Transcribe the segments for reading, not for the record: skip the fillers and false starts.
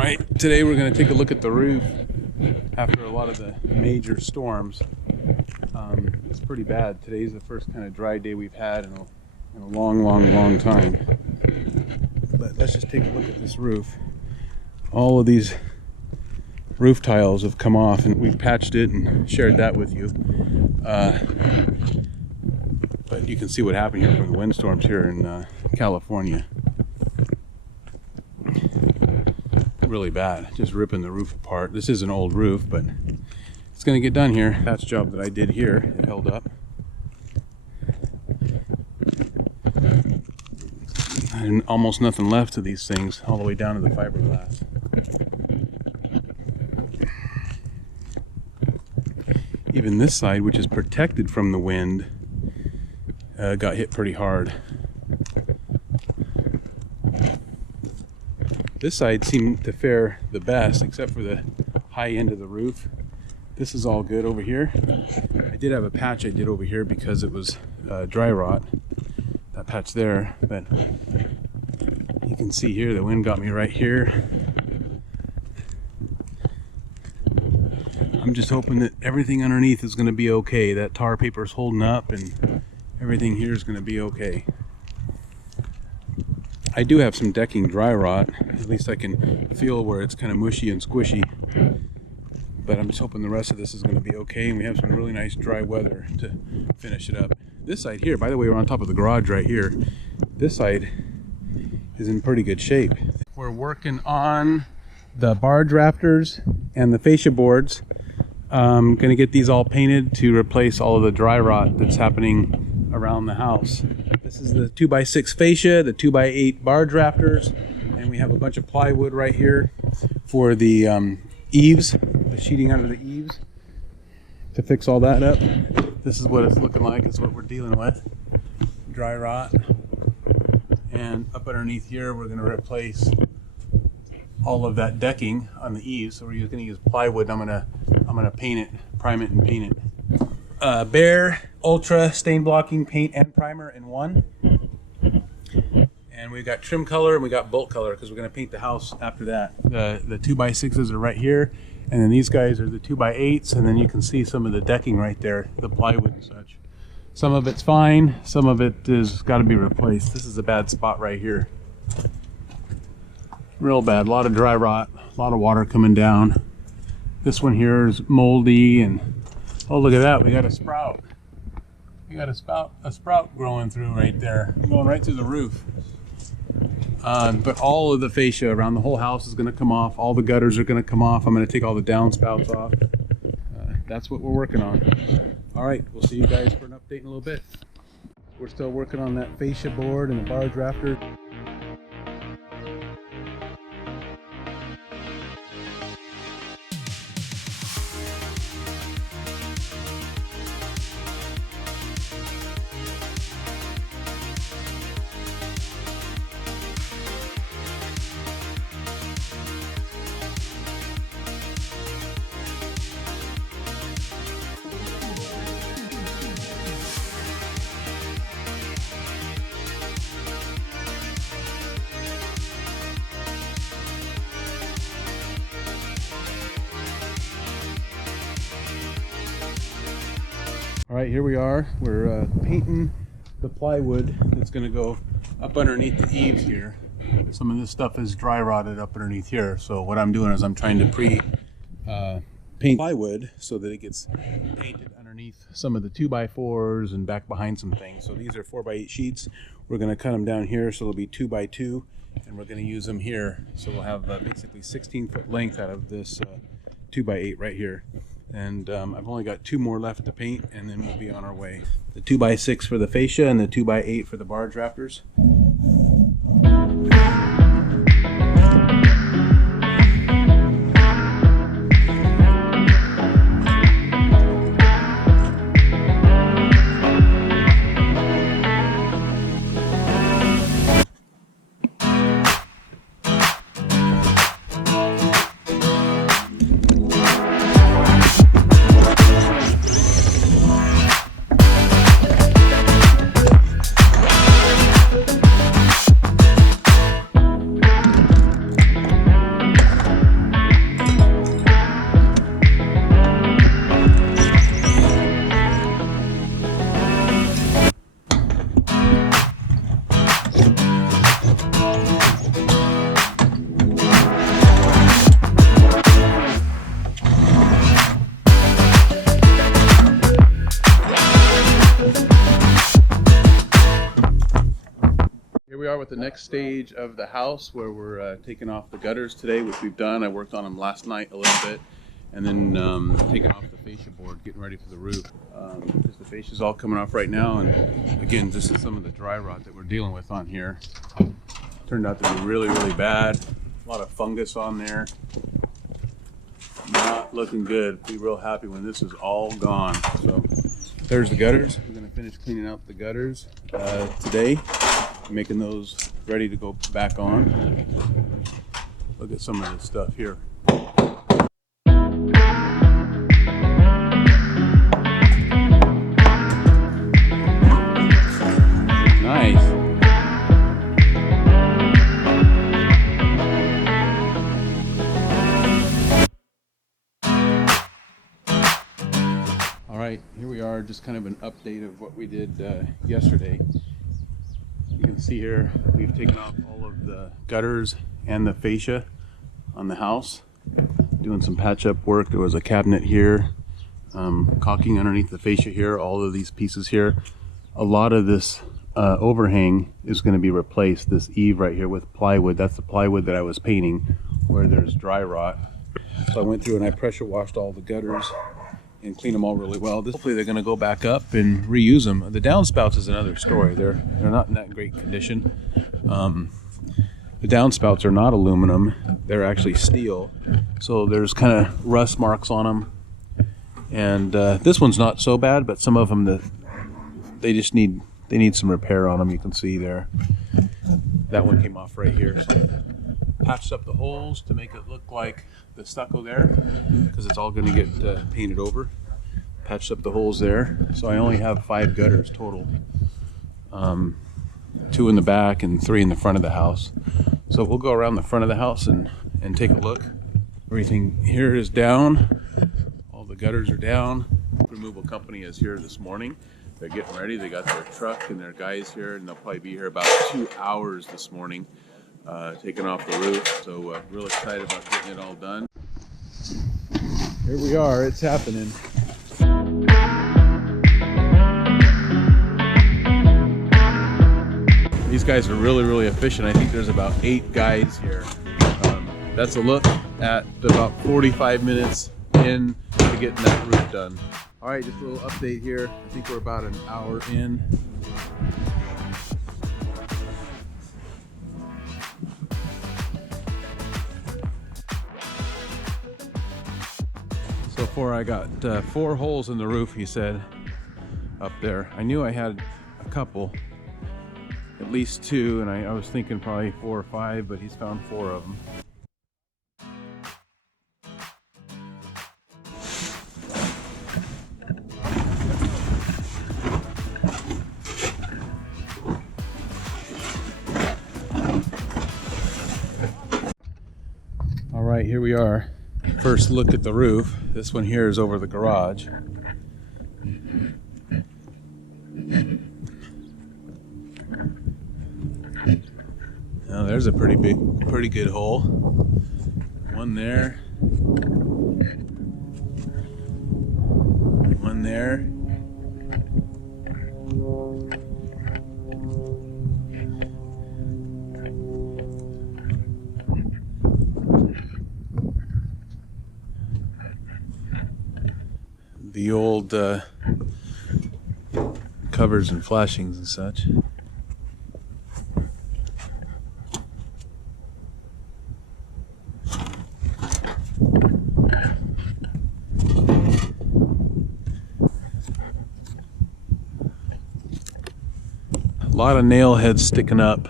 Alright, today we're going to take a look at the roof after a lot of the major storms. It's pretty bad. Today's the first kind of dry day we've had in a long time. But let's just take a look at this roof. All of these roof tiles have come off, and we've patched it and shared that with you. But you can see what happened here from the windstorms here in California. Really bad, just ripping the roof apart. This is an old roof, but it's going to get done here. Patch job that I did here, it held up. And almost nothing left of these things, all the way down to the fiberglass. Even this side, which is protected from the wind, got hit pretty hard. This side seemed to fare the best, except for the high end of the roof. This is all good over here. I did have a patch I did over here because it was dry rot, that patch there, but you can see here the wind got me right here. I'm just hoping that everything underneath is going to be okay. That tar paper is holding up and everything here is going to be okay. I do have some decking dry rot. At least I can feel where it's kind of mushy and squishy. But I'm just hoping the rest of this is going to be okay, and we have some really nice dry weather to finish it up. This side here, by the way, we're on top of the garage right here. This side is in pretty good shape. We're working on the barge rafters and the fascia boards. I'm going to get these all painted to replace all of the dry rot that's happening around the house. This is the 2x6 fascia, the 2x8 barge rafters, and we have a bunch of plywood right here for the eaves, the sheeting under the eaves, to fix all that up. This is what it's looking like. It's what we're dealing with. Dry rot. And up underneath here, we're going to replace all of that decking on the eaves. So we're going to use plywood. I'm going to paint it, prime it, and paint it. Behr Ultra stain blocking paint and primer in one. And we've got trim color and we got bolt color because we're going to paint the house after that. The 2x6s are right here, and then these guys are the 2x8s, and then you can see some of the decking right there, the plywood and such. Some of it's fine, some of it is got to be replaced. This is a bad spot right here. Real bad, a lot of dry rot, a lot of water coming down. This one here is moldy, and oh, look at that, we got a sprout. We got a sprout growing through right there, going right through the roof. But all of the fascia around the whole house is going to come off. All the gutters are going to come off. I'm going to take all the downspouts off. That's what we're working on. All right, we'll see you guys for an update in a little bit. We're still working on that fascia board and the barge rafter. All right, here we are. We're painting the plywood that's going to go up underneath the eaves here. Some of this stuff is dry rotted up underneath here. So what I'm doing is I'm trying to paint plywood so that it gets painted underneath some of the 2x4s and back behind some things. So these are 4x8 sheets. We're going to cut them down here so it'll be 2x2, and we're going to use them here. So we'll have basically 16-foot length out of this 2x8 right here. And I've only got 2 more left to paint, and then we'll be on our way. The 2x6 for the fascia and the 2x8 for the barge rafters. are with the next stage of the house where we're taking off the gutters today, which we've done. I worked on them last night a little bit, and then taking off the fascia board, getting ready for the roof. Because the fascia is all coming off right now, and again, this is some of the dry rot that we're dealing with on here. Turned out to be really, really bad. A lot of fungus on there. Not looking good. Be real happy when this is all gone. So there's the gutters. We're gonna finish cleaning out the gutters today, making those ready to go back on. Look at some of this stuff here. Nice. All right, here we are, just kind of an update of what we did yesterday. You can see here we've taken off all of the gutters and the fascia on the house, doing some patch-up work. There was a cabinet here, caulking underneath the fascia here, all of these pieces here. A lot of this overhang is going to be replaced, this eave right here, with plywood. That's the plywood that I was painting where there's dry rot. So I went through and I pressure washed all the gutters and clean them all really well. Hopefully they're going to go back up and reuse them. The downspouts is another story. They're not in that great condition. The downspouts are not aluminum. They're actually steel. So there's kind of rust marks on them. And this one's not so bad, but some of them they need some repair on them. You can see there. That one came off right here. So I patched up the holes to make it look like the stucco there, because it's all going to get painted over. Patched up the holes there. So I only have 5 gutters total. 2 in the back and 3 in the front of the house. So we'll go around the front of the house and take a look. Everything here is down. All the gutters are down. Removal company is here this morning. They're getting ready. They got their truck and their guys here, and they'll probably be here about 2 hours this morning, taking off the roof. So real excited about getting it all done. Here we are. It's happening. These guys are really, really efficient. I think there's about 8 guys here. That's a look at about 45 minutes in to getting that roof done. All right, just a little update here. I think we're about an hour in. So far I got 4 holes in the roof, he said, up there. I knew I had a couple, at least 2, and I was thinking probably 4 or 5, but he's found 4 of them. All right, here we are. First look at the roof. This one here is over the garage. Now there's a pretty good hole. One there. One there. The old covers and flashings and such. A lot of nail heads sticking up.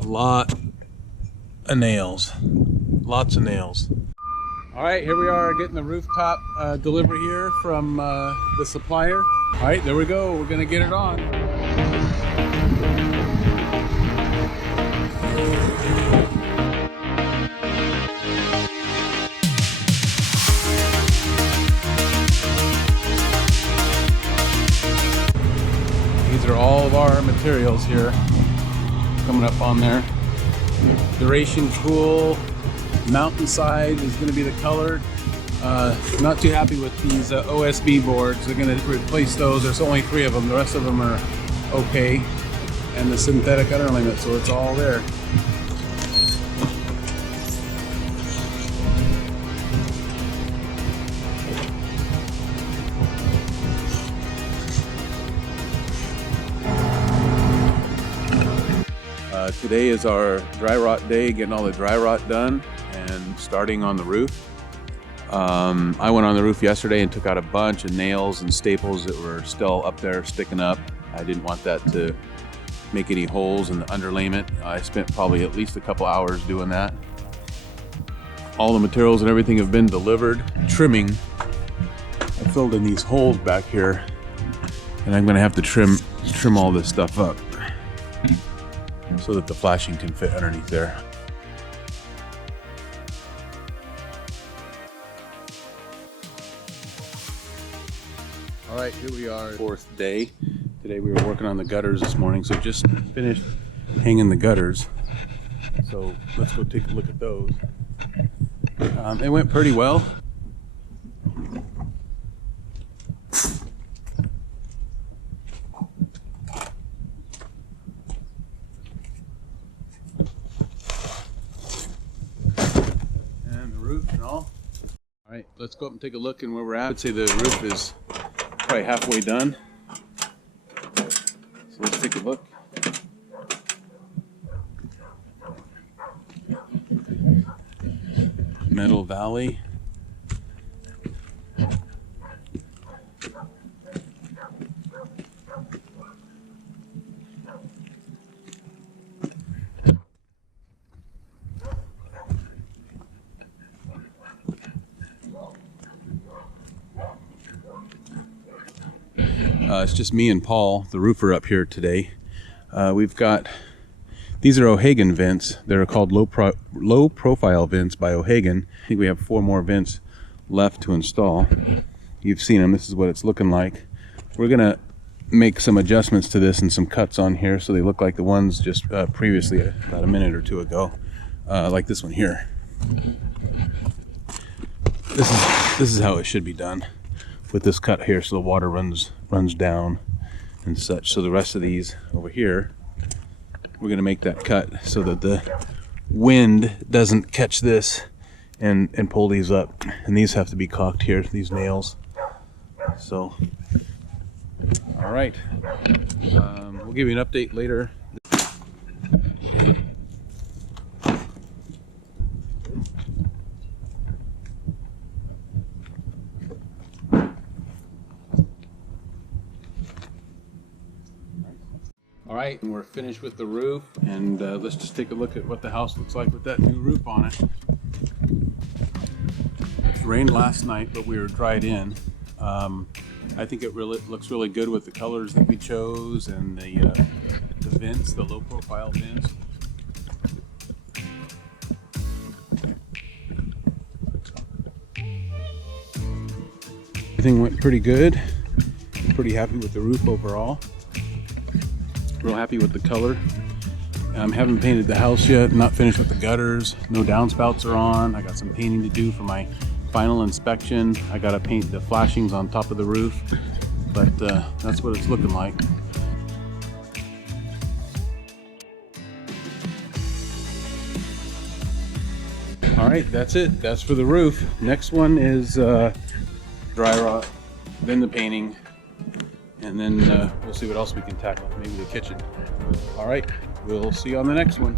A lot of nails. Lots of nails. All right, here we are getting the rooftop delivery here from the supplier. All right, there we go. We're gonna get it on. These are all of our materials here coming up on there. Duration Cool. Mountainside is going to be the color. Not too happy with these OSB boards. They're going to replace those. There's only 3 of them. The rest of them are okay. and the synthetic underlayment, so it's all there. Today is our dry rot day, getting all the dry rot done and starting on the roof. I went on the roof yesterday and took out a bunch of nails and staples that were still up there sticking up. I didn't want that to make any holes in the underlayment. I spent probably at least a couple hours doing that. All the materials and everything have been delivered. Trimming, I filled in these holes back here, and I'm gonna have to trim all this stuff up so that the flashing can fit underneath there. All right, here we are, fourth day. Today we were working on the gutters this morning, so just finished hanging the gutters. So let's go take a look at those. It went pretty well. And the roof and all. All right, let's go up and take a look and where we're at. I'd say the roof is probably halfway done. So let's take a look. Meadow Valley. It's just me and Paul, the roofer, up here today. We've got, these are O'Hagan vents. They're called low profile vents by O'Hagan. I think we have 4 more vents left to install. You've seen them. This is what it's looking like. We're gonna make some adjustments to this and some cuts on here so they look like the ones just previously, about a minute or two ago, like this one here. This is how it should be done with this cut here, so the water runs down and such. So the rest of these over here, we're going to make that cut so that the wind doesn't catch this and pull these up. And these have to be caulked here, these nails. So, all right, we'll give you an update later. All right, and we're finished with the roof, and let's just take a look at what the house looks like with that new roof on it. It rained last night, but we were dried in. I think it really looks really good with the colors that we chose and the vents, the low profile vents. Everything went pretty good. Pretty happy with the roof overall. Real happy with the color. Haven't painted the house yet, not finished with the gutters. No downspouts are on. I got some painting to do for my final inspection. I gotta paint the flashings on top of the roof, but that's what it's looking like. All right, that's it. That's for the roof. Next one is dry rot, then the painting, and then we'll see what else we can tackle. Maybe the kitchen. All right, we'll see you on the next one.